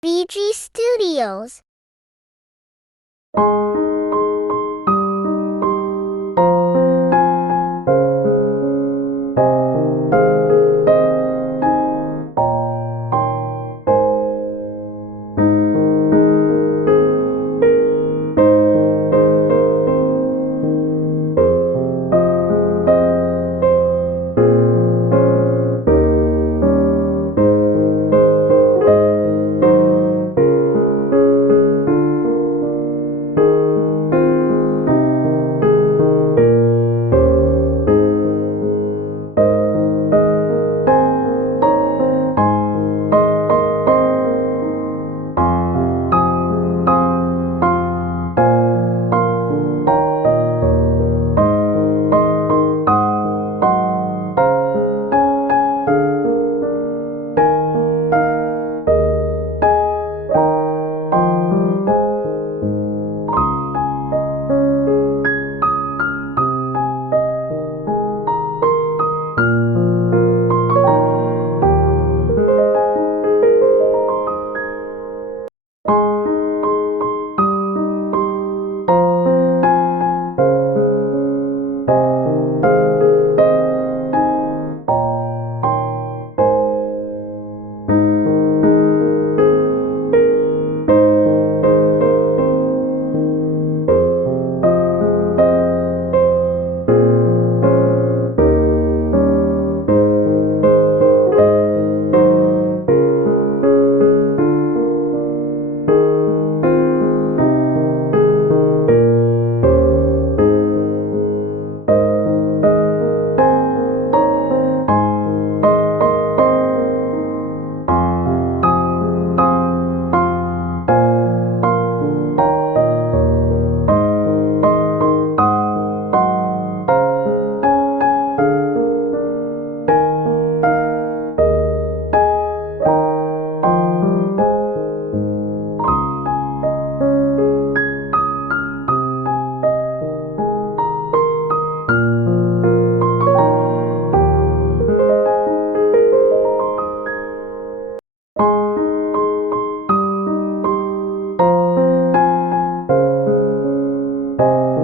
BG Studios.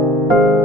Música